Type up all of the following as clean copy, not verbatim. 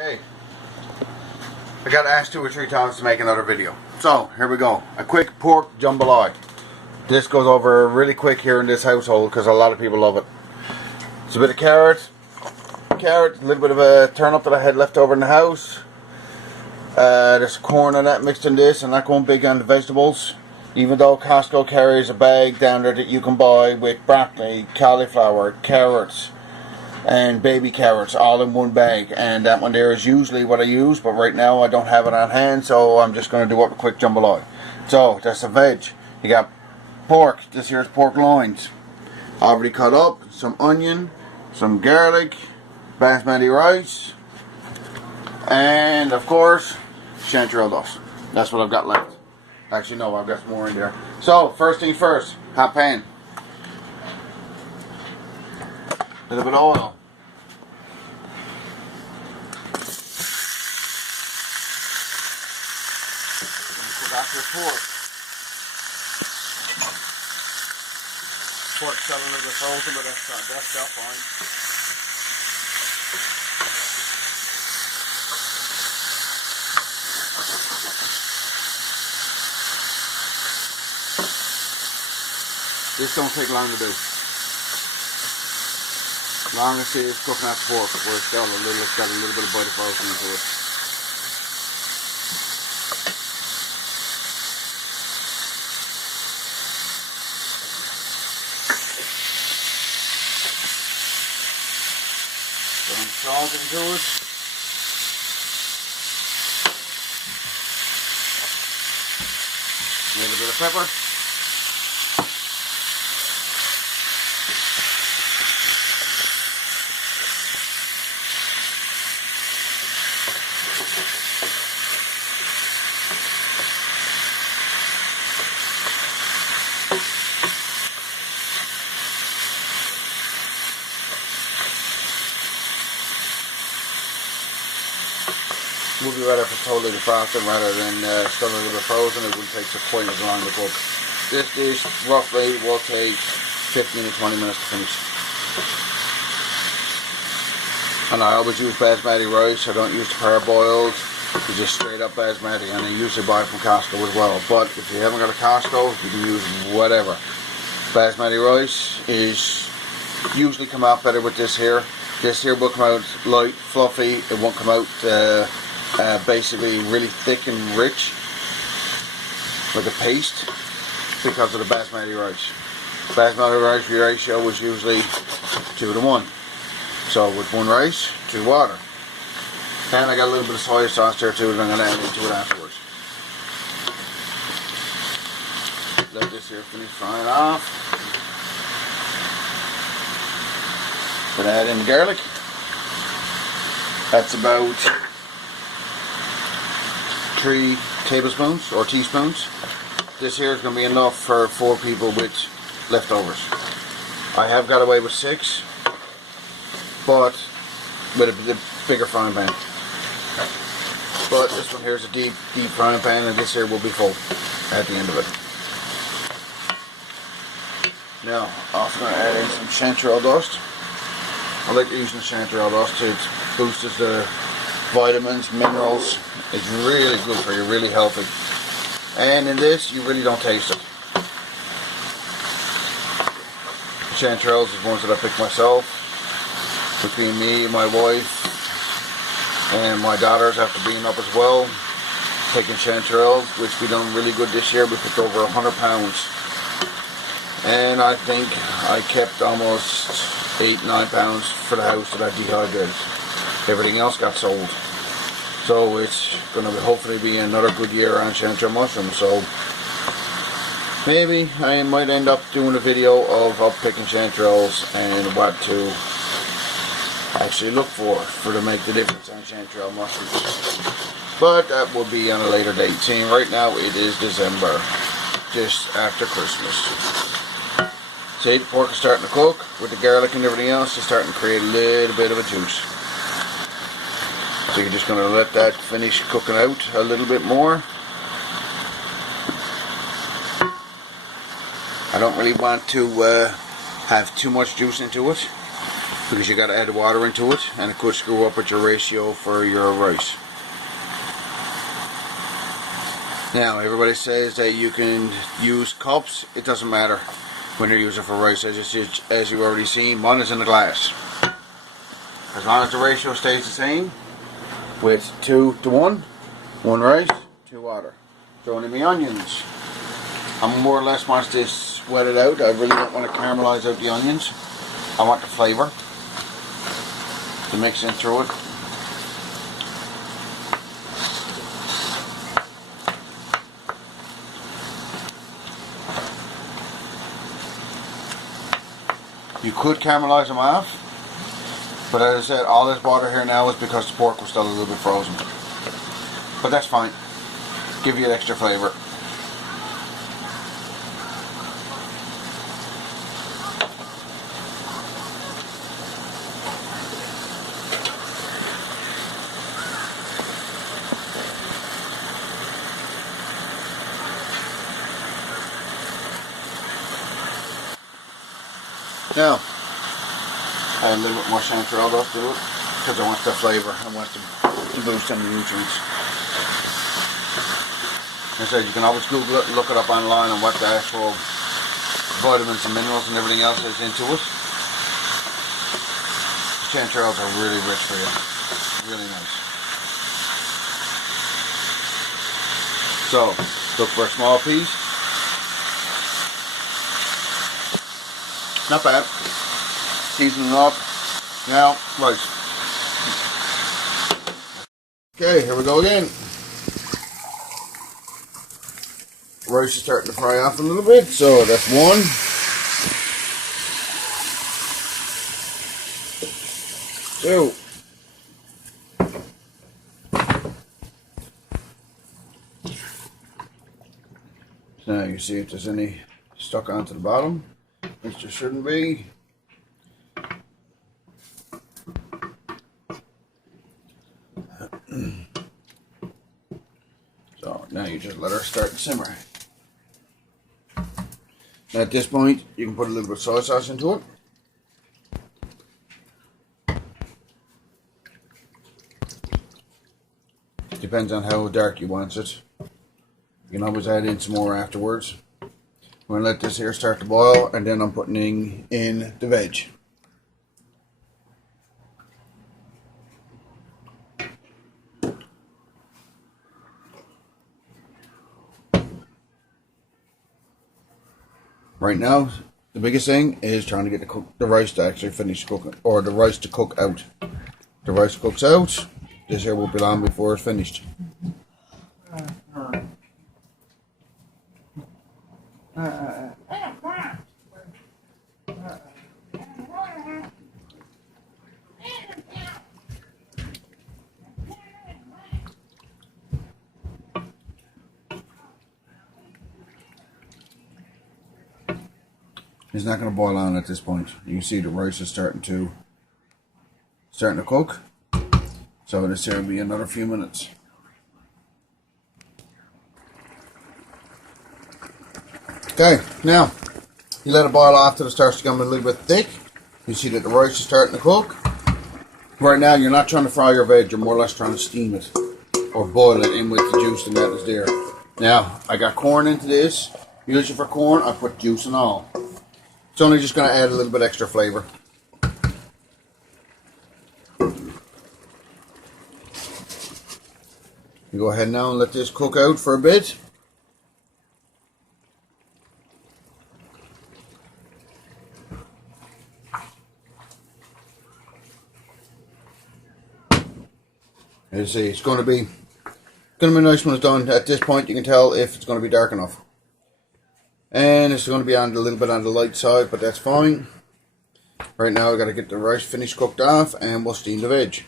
Hey, I got asked 2 or 3 times to make another video. So, here we go. A quick pork jambalaya. This goes over really quick here in this household because a lot of people love it. It's a bit of carrot, a little bit of a turnip that I had left over in the house. There's corn and that mixed in this. I'm not going big on the vegetables. Even though Costco carries a bag down there that you can buy with broccoli, cauliflower, carrots, and baby carrots all in one bag, and that one there is usually what I use, but right now I don't have it on hand, so I'm just going to do up a quick jambalaya. So that's a veg. You got pork. This here is pork loins already cut up, some onion, some garlic, basmati rice, and of course chanterelle dust. That's what I've got left. Actually no, I've got some more in there. So first thing first, hot pan, a little bit of oil. Cook your pork. Pork's still a little bit frozen, but that's fine. This don't take long to do. As long as it's cooking that pork, where it's got a little bit of butter frozen into it. Some salt into it. A little bit of pepper. Would be better if it's totally defrosted rather than still a little bit frozen. It wouldn't take quite as long to cook. This dish roughly will take 15 to 20 minutes to finish. And I always use basmati rice. I don't use the parboiled. It's just straight up basmati, and I usually buy it from Costco as well. But if you haven't got a Costco, you can use whatever. Basmati rice is usually come out better with this here. This here will come out light, fluffy. It won't come out basically really thick and rich like a paste because of the basmati rice. Basmati rice ratio was usually 2 to 1. So with 1 rice, 2 water. And I got a little bit of soy sauce there too that I'm going to add into it afterwards. Let this here finish frying off. Gonna add in the garlic. That's about 3 tablespoons or teaspoons. This here is going to be enough for 4 people with leftovers. I have got away with 6, but with a bigger frying pan. But this one here is a deep frying pan, and this here will be full at the end of it. Now, I'm also going to add in some chanterelle dust. I like using the chanterelle dust. It boosts the vitamins, minerals. It's really good for you, really healthy. And in this, you really don't taste it. Chanterelles is ones that I picked myself. Between me, my wife, and my daughters after being up as well, taking chanterelles, which we done really good this year. We picked over 100 pounds. And I think I kept almost 8-9 pounds for the house that I dehydrated. Everything else got sold. So it's going to hopefully be another good year on chanterelle mushrooms. So maybe I might end up doing a video of picking chanterelles and what to actually look for to make the difference on chanterelle mushrooms. But that will be on a later date. Seeing right now it is December, just after Christmas. See, the pork is starting to cook with the garlic and everything else. It's starting to create a little bit of a juice. So you're just going to let that finish cooking out a little bit more. I don't really want to have too much juice into it. because you got to add the water into it, and it could screw up with your ratio for your rice. Now, everybody says that you can use cups. It doesn't matter when you're using for rice. As you've already seen, mine is in a glass. As long as the ratio stays the same, with 2 to 1, 1 rice, 2 water. Throwing in my onions. I more or less want this sweated out. I really don't want to caramelize out the onions. I want the flavour to mix in through it. You could caramelize them off, but as I said, all this water here now is because the pork was still a little bit frozen. But that's fine. Give you an extra flavour. Now, add a little bit more chanterelle dust to it because I want the flavour. I want to boost some of the nutrients. As I said, you can always Google it and look it up online on what the actual vitamins and minerals and everything else is into it. Chanterelles are really rich for you. Really nice. So, look for a small piece. Not bad. Seasoning up. Now, rice. Okay, here we go again. Rice is starting to fry off a little bit, so that's 1. 2. Now you see if there's any stuck onto the bottom, which there shouldn't be. So now you just let her start to simmer. At this point, you can put a little bit of soy sauce into it. Depends on how dark you want it. You can always add in some more afterwards. I'm going to let this here start to boil, and then I'm putting in the veg. Right now, the biggest thing is trying to get the rice to actually finish cooking, or the rice to cook out. The rice cooks out, this here won't be long before it's finished. It's not going to boil on at this point. You can see the rice is starting to cook. So this here will be another few minutes. Okay, now you let it boil off till it starts to become a little bit thick. You see that the rice is starting to cook. Right now you're not trying to fry your veg, you're more or less trying to steam it or boil it in with the juice and that is there. Now I got corn into this. Usually for corn I put juice and all. It's only just going to add a little bit extra flavor. You go ahead now and let this cook out for a bit. As you see, it's going to be nice when it's done. At this point you can tell if it's going to be dark enough. And it's going to be on a little bit on the light side, but that's fine. Right now I've got to get the rice finished cooked off and we'll steam the veg.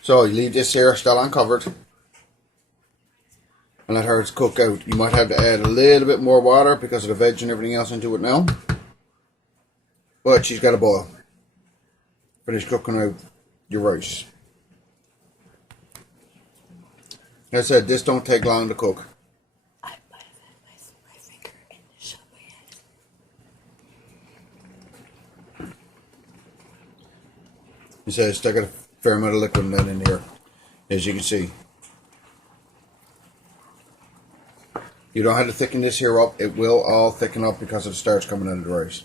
So you leave this here still uncovered and let her cook out. You might have to add a little bit more water because of the veg and everything else into it now. But she's got to boil. Finish cooking out your rice. Like I said, this don't take long to cook. It says stick a fair amount of liquid in here, as you can see. You don't have to thicken this here up. It will all thicken up because of the starch coming out of the rice.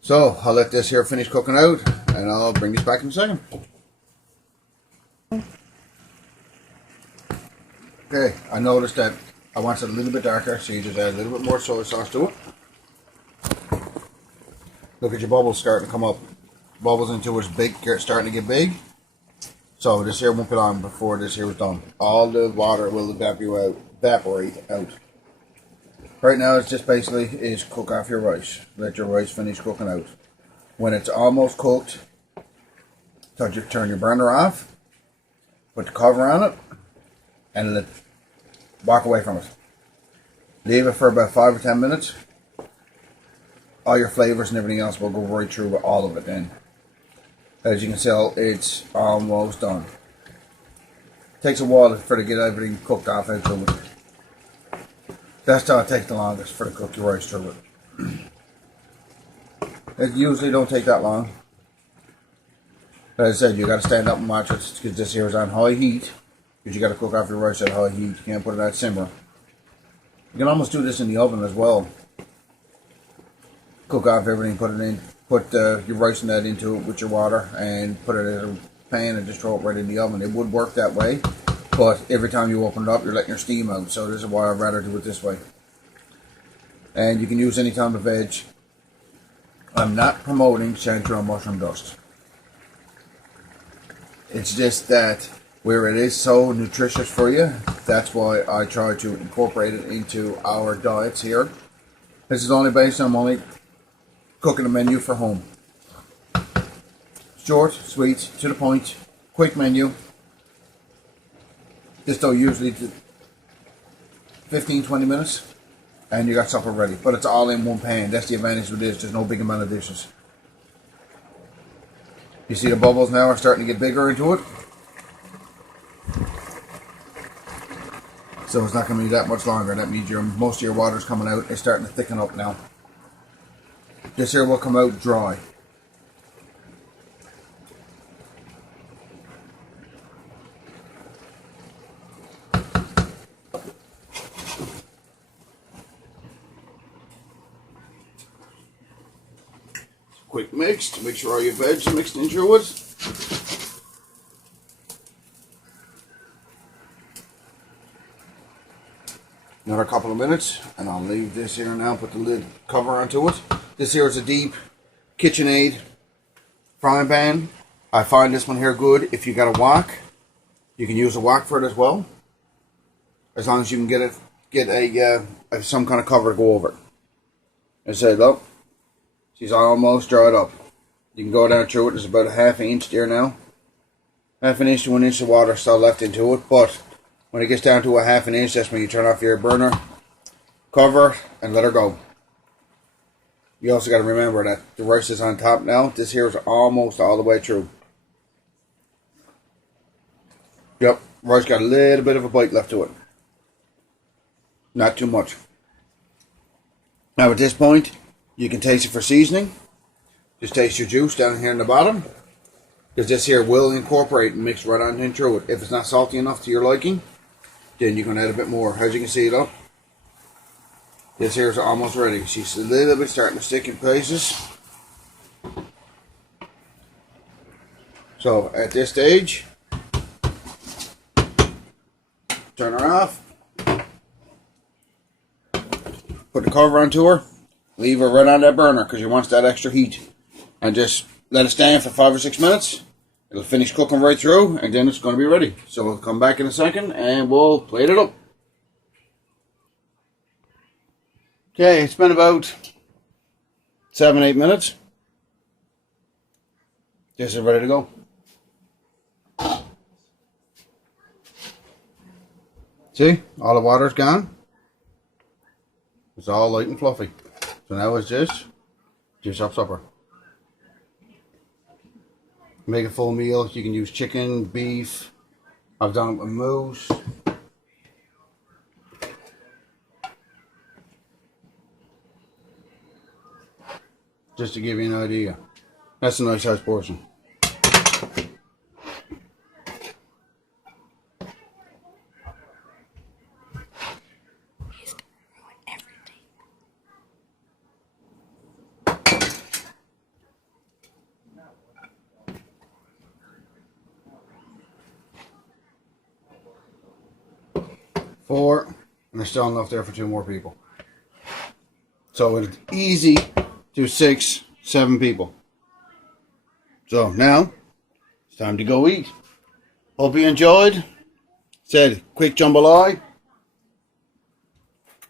So I'll let this here finish cooking out, and I'll bring this back in a second. Okay, I noticed that I want it a little bit darker, so you just add a little bit more soy sauce to it. Look at your bubbles starting to come up. Bubbles into it's big, starting to get big. So this here won't put on before this here is done. All the water will evaporate out. Right now it's just basically is cook off your rice. Let your rice finish cooking out. When it's almost cooked, turn your burner off, put the cover on it, and walk away from it. Leave it for about 5 or 10 minutes. All your flavors and everything else will go right through with all of it then. As you can tell, it's almost done. It takes a while for to get everything cooked off out through it. That's how it takes the longest for to cook your rice through it. It usually don't take that long. As I said, you got to stand up and watch it because this here is on high heat. Because you got to cook off your rice at high heat. You can't put it at simmer. You can almost do this in the oven as well. Cook off everything, put it in, put your rice and that into it with your water, and put it in a pan and just throw it right in the oven. It would work that way, but every time you open it up, you're letting your steam out. So this is why I'd rather do it this way. And you can use any type of veg. I'm not promoting Central mushroom dust. It's just that where it is so nutritious for you, that's why I try to incorporate it into our diets here. This is only based on only cooking a menu for home. Short, sweet, to the point, quick menu. This though usually 15-20 minutes and you got supper ready. But it's all in one pan. That's the advantage with this. There's no big amount of dishes. You see the bubbles now are starting to get bigger into it. So it's not going to be that much longer. That means most of your water's coming out. It's starting to thicken up now. This here will come out dry. Quick mix to make sure all your veg are mixed into it. Another couple of minutes and I'll leave this here now, put the lid cover onto it. This here is a deep KitchenAid frying pan. I find this one here good if you got a wok. You can use a wok for it as well. As long as you can get a some kind of cover to go over it. I said, look, she's almost dried up. You can go down through it. There's about a half inch there now. Half an inch to 1 inch of water still left into it, but when it gets down to a half an inch, that's when you turn off your burner, cover, and let her go. You also got to remember that the rice is on top now. This here is almost all the way through. Yep, rice got a little bit of a bite left to it. Not too much. Now at this point, you can taste it for seasoning. Just taste your juice down here in the bottom. Because this here will incorporate and mix right on in through it. If it's not salty enough to your liking, then you can add a bit more. As you can see though, this here is almost ready. She's a little bit starting to stick in places. So at this stage, turn her off. Put the cover onto her. Leave her right on that burner because you want that extra heat. And just let it stand for 5 or 6 minutes. It'll finish cooking right through and then it's going to be ready. So we'll come back in a second and we'll plate it up. Okay, it's been about 7-8 minutes. This is ready to go. See, all the water's gone. It's all light and fluffy. So now it's just up supper. Make a full meal. You can use chicken, beef. I've done it with moose. Just to give you an idea. That's a nice size portion. He's gonna ruin everything. Four, and there's still enough there for 2 more people. So it's easy to 6, 7 people. So now it's time to go eat. Hope you enjoyed. Said quick jambalaya.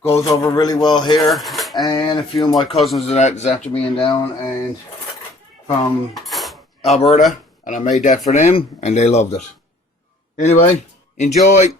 Goes over really well here. And a few of my cousins that is after being down and from Alberta. And I made that for them and they loved it. Anyway, enjoy.